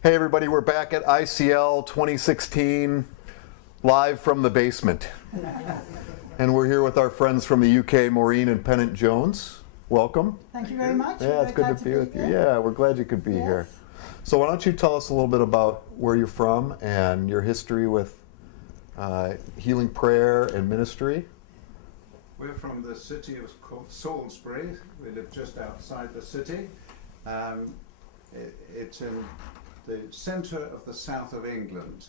Hey everybody, we're back at ICL 2016, live from the basement. And we're here with our friends from the UK, Maureen and Pennant Jones. Welcome. Thank you very much. Yeah, it's good to be with you. Yeah, we're glad you could be here. So why don't you tell us a little bit about where you're from and your history with healing prayer and ministry? We're from the city called Salisbury. We live just outside the city. It's in the centre of the south of England,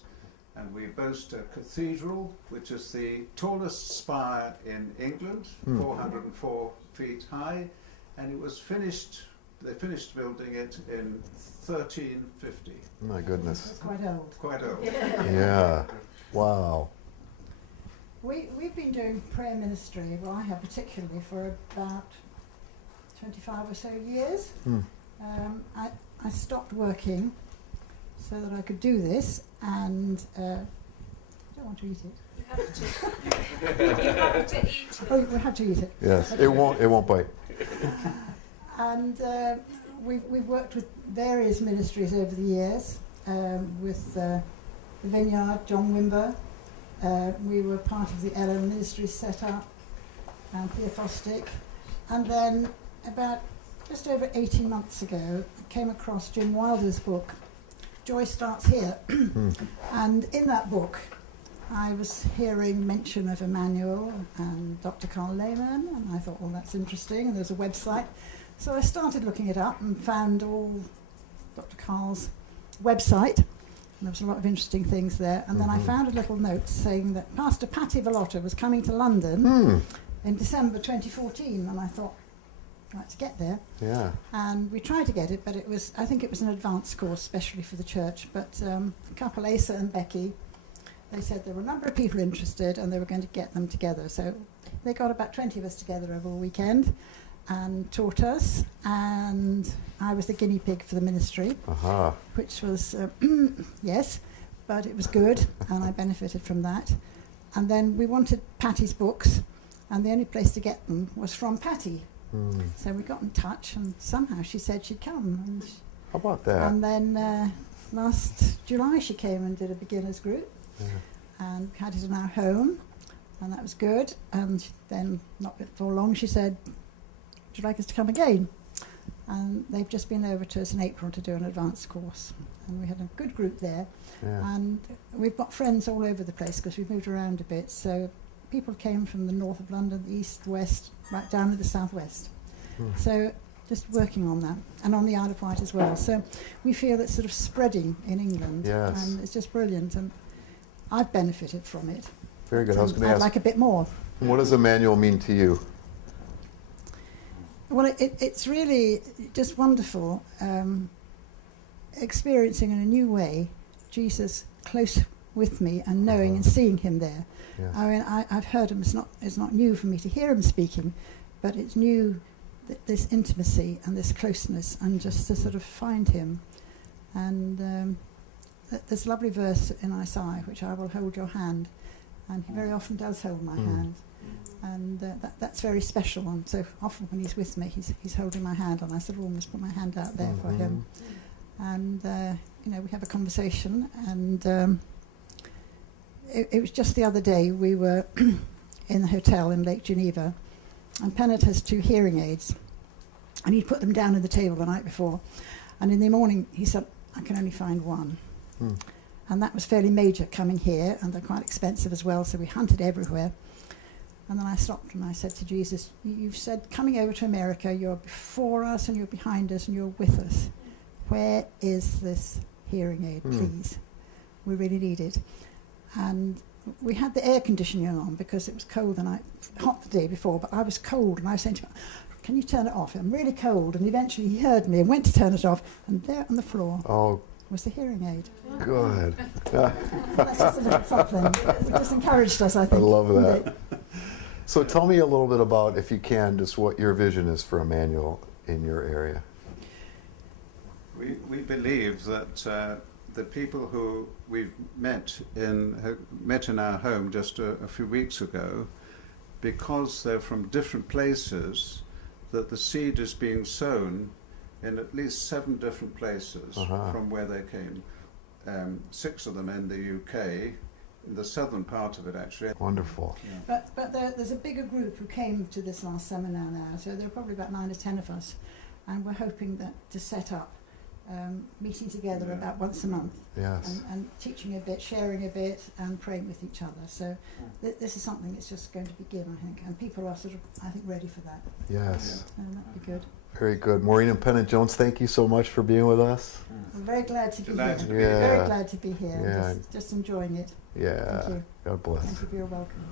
and we boast a cathedral which is the tallest spire in England, 404 feet high, and it was they finished building it in 1350. My goodness. It's quite old. Quite old. Yeah. Wow. We've been doing prayer ministry, well I have particularly, for about 25 or so years. I stopped working so that I could do this, and I don't want to eat it. You have to. You have to eat it. Oh, we have to eat it. Yes, Okay. it won't bite. And we've worked with various ministries over the years, with the Vineyard, John Wimber. We were part of the LM ministry set up, and Theophostic. And then about just over 18 months ago, I came across Jim Wilder's book, Joy Starts Here. And in that book, I was hearing mention of Immanuel and Dr. Carl Lehman, and I thought, well, that's interesting, and there's a website. So I started looking it up and found all Dr. Carl's website, and there was a lot of interesting things there. And then I found a little note saying that Pastor Patti Velotta was coming to London in December 2014, and I thought, I'd like to get there. Yeah. And we tried to get it, but I think it was an advanced course, especially for the church. But a couple, Asa and Becky, they said there were a number of people interested and they were going to get them together. So they got about 20 of us together over a weekend and taught us. And I was the guinea pig for the ministry, which was, yes, but it was good and I benefited from that. And then we wanted Patty's books, and the only place to get them was from Patti. So we got in touch, and somehow she said she'd come. And How about that? And then last July she came and did a beginners group, and we had it in our home, and that was good. And then not before long she said, would you like us to come again? And they've just been over to us in April to do an advanced course, and we had a good group there. And we've got friends all over the place because we've moved around a bit, so people came from the north of London, the east, west, right down to the southwest. So just working on that, and on the Isle of Wight as well. So we feel it's sort of spreading in England, and it's just brilliant, and I've benefited from it. Very good. I was going to ask, like a bit more. what does Immanuel mean to you? Well, it's really just wonderful, experiencing in a new way Jesus close with me and knowing and seeing him there. Yes. I mean, I've heard him. It's not new for me to hear him speaking, but it's new, this intimacy and this closeness, and just to sort of find him. And there's a lovely verse in Isaiah, which I will hold your hand, and he very often does hold my hand. And that's very special, and so often when he's with me, he's holding my hand, and I sort of almost put my hand out there for him. And we have a conversation, and it was just the other day we were in the hotel in Lake Geneva, and Pennant has 2 hearing aids, and he'd put them down on the table the night before, and in the morning he said, I can only find one. And that was fairly major coming here, and they're quite expensive as well, so we hunted everywhere. And then I stopped and I said to Jesus, you've said coming over to America, you're before us and you're behind us and you're with us. Where is this hearing aid, please? We really need it. And we had the air conditioning on because it was cold and hot the day before, but I was cold, and I was saying to him, can you turn it off? I'm really cold. And eventually he heard me and went to turn it off, and there on the floor was the hearing aid. Good. That's just a little something. It just encouraged us, I think. I love that. So tell me a little bit about, if you can, just what your vision is for Immanuel in your area. We believe that the people who we've met in our home just a few weeks ago, because they're from different places, that the seed is being sown in at least 7 different places from where they came. 6 of them in the UK, in the southern part of it actually. Wonderful. Yeah. But there's a bigger group who came to this last seminar now, so there are probably about 9 or 10 of us, and we're hoping that to set up meeting together about once a month, Yes. and teaching a bit, sharing a bit, and praying with each other. So this is something that's just going to begin, I think, and people are sort of, I think, ready for that. Yes. And that'd be good. Very good. Maureen and Pennant Jones, thank you so much for being with us. I'm very glad to be Delighted here. to be here. Very glad to be here. Yeah. Just enjoying it. Yeah. Thank you. God bless. Thank you for your welcome.